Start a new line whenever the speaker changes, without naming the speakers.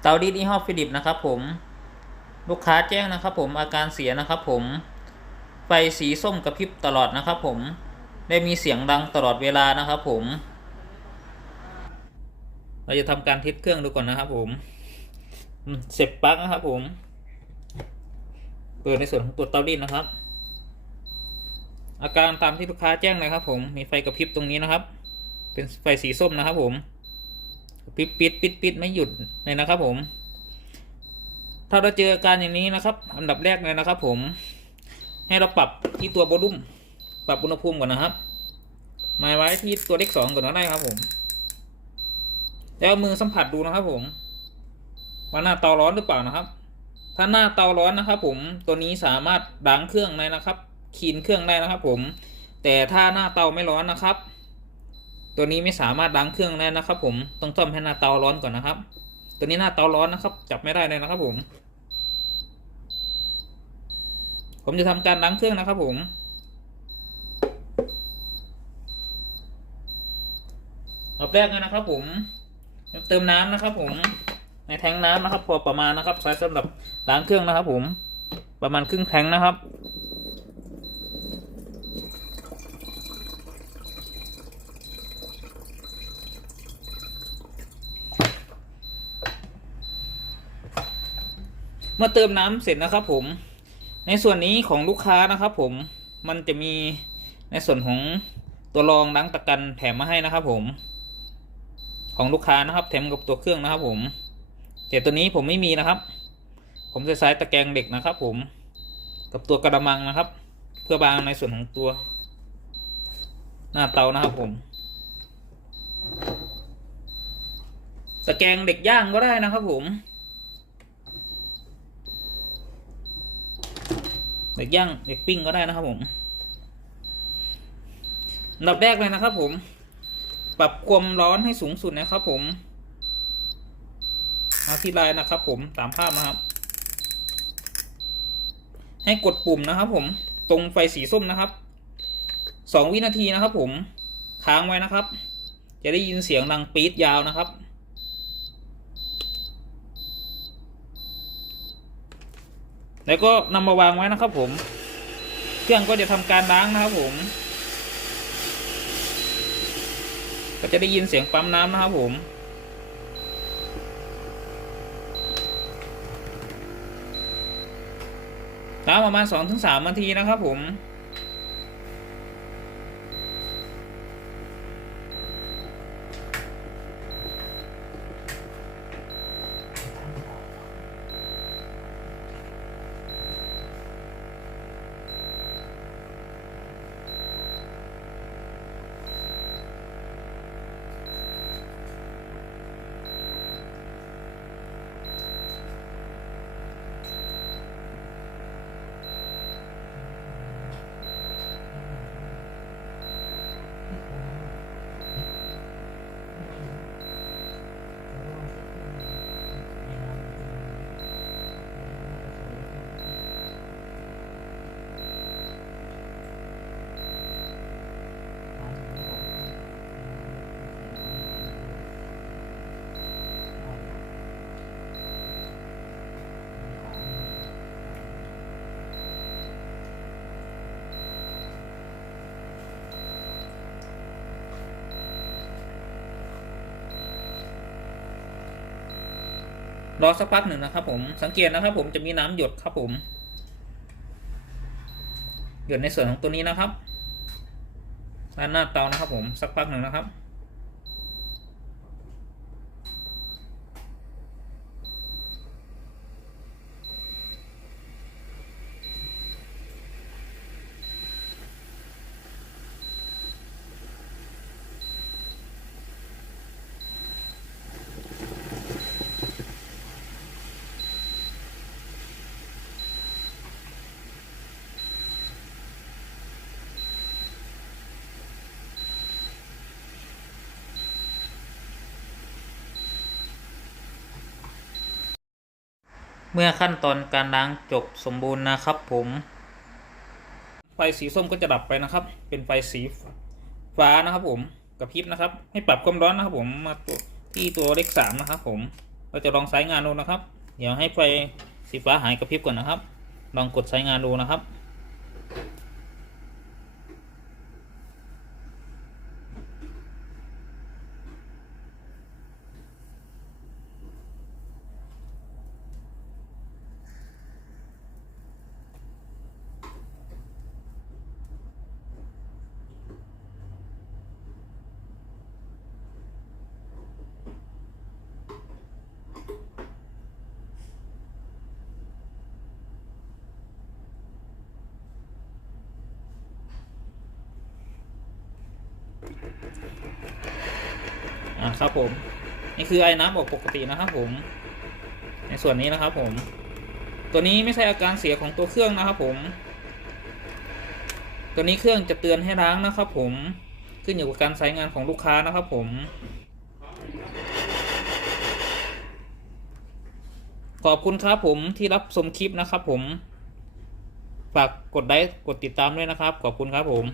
เตารีดยี่ห้อฟิลิปนะครับผมลูกค้าแจ้งนะครับผมอาการเสียนะครับผม ไฟสีส้มกระพริบตลอดนะครับผมได้มีเสียงดังตลอดเวลานะครับผม เราจะทำการเทสเครื่องดูก่อนนะครับผมเสียบปลั๊กนะครับผม เปิดในส่วนของตัวเตารีดนะครับ อาการตามที่ลูกค้าแจ้งเลยครับผมมีไฟกระพริบตรงนี้นะครับ เป็นไฟสีส้มนะครับผม ปิดปิดปิดปิดไม่หยุดเลยนะครับผม ถ้าเราเจออาการอย่างนี้นะครับ อันดับแรกเลยนะครับ ผม ให้เราปรับที่ตัวโบลุ่มปรับอุณหภูมิก่อนนะครับหมายไว้ที่ตัวเลขสองก่อนก็ได้ครับผม แล้วเอามือสัมผัสดูนะครับ ผม ว่าหน้าเตาร้อนหรือเปล่านะครับ ถ้าหน้าเตาร้อนนะครับ ผมตัวนี้สามารถล้างเครื่องได้นะครับคีนเครื่องได้นะครับ ผม แต่ถ้าหน้าเตาไม่ร้อนนะครับ ตัวนี้ไม่สามารถล้างเครื่องได้นะครับ ผมต้องซ่อมให้หน้าเตาร้อนก่อนนะครับ ตัวนี้หน้าเตาร้อนนะครับ จับไม่ได้เลยนะครับ ผม ผมจะทำการล้างเครื่องนะครับ ผมรอบแรกเลยนะครับ ผมเติมน้ำนะครับ ผม ในแทงน้ำนะครับ พอประมาณนะครับใช้สำหรับล้างเครื่องนะครับ ผมประมาณครึ่งแทงนะครับ มื่อเติมน้ำเสร็จนะครับผม ในส่วนนี้ของลูกค้านะครับผม มันจะมีในส่วนของตัวรองล้างตะกันแถมมาให้นะครับผม ของลูกค้านะครับ แถมกับตัวเครื่องนะครับผมแต่ตัวนี้ผมไม่มีนะครับ ผมจะใช้ตะแกรงเหล็กนะครับ ผม กับตัวกระมังนะครับ เพื่อบางในส่วนของตัว หน้าเตานะครับผม ตะแกรงเหล็กย่างก็ได้นะครับผม เด็กย่างเด็กปิ้งก็ได้นะครับผมอันดับแรกเลยนะครับ ผม ปรับความร้อนให้สูงสุดนะครับ ผมมาที่ลายนะครับ ผมตามภาพนะครับ ให้กดปุ่มนะครับ ผมตรงไฟสีส้มนะครับสองวินาทีนะครับ ผมค้างไว้นะครับ จะได้ยินเสียงดังปี๊ดยาวนะครับ แล้วก็นำมาวางไว้นะครับผม เครื่องก็จะทำการล้างนะครับผม ก็จะได้ยินเสียงปั๊มน้ำนะครับผม น้ำประมาณสองถึงสามนาทีนะครับผม รอสักพักหนึ่งนะครับผมสังเกตนะครับผมจะมีน้ำหยดครับผม หยดในส่วนของตัวนี้นะครับด้านหน้าเตานะครับผมสักพักหนึ่งนะครับ เมื่อขั้นตอนการล้างจบสมบูรณ์นะครับผม ไฟสีส้มก็จะดับไปนะครับ เป็นไฟสีฟ้านะครับผมกระพริบนะครับ ให้ปรับความร้อนนะครับผมมาที่ตัวเลขสามนะครับผมเราจะลองใช้งานดูนะครับ เดี๋ยวให้ไฟสีฟ้าหายกระพริบก่อนนะครับ ลองกดใช้งานดูนะครับ อ่าครับผม นี่คือไอ้น้ำออกปกตินะครับผม ในส่วนนี้นะครับผม ตัวนี้ไม่ใช่อาการเสียของตัวเครื่องนะครับผม ตัวนี้เครื่องจะเตือนให้ล้างนะครับผม ขึ้นอยู่กับการใช้งานของลูกค้านะครับผมขอบคุณครับผมที่รับชมคลิปนะครับผม ฝากกดไลค์กดติดตามด้วยนะครับ ขอบคุณครับผม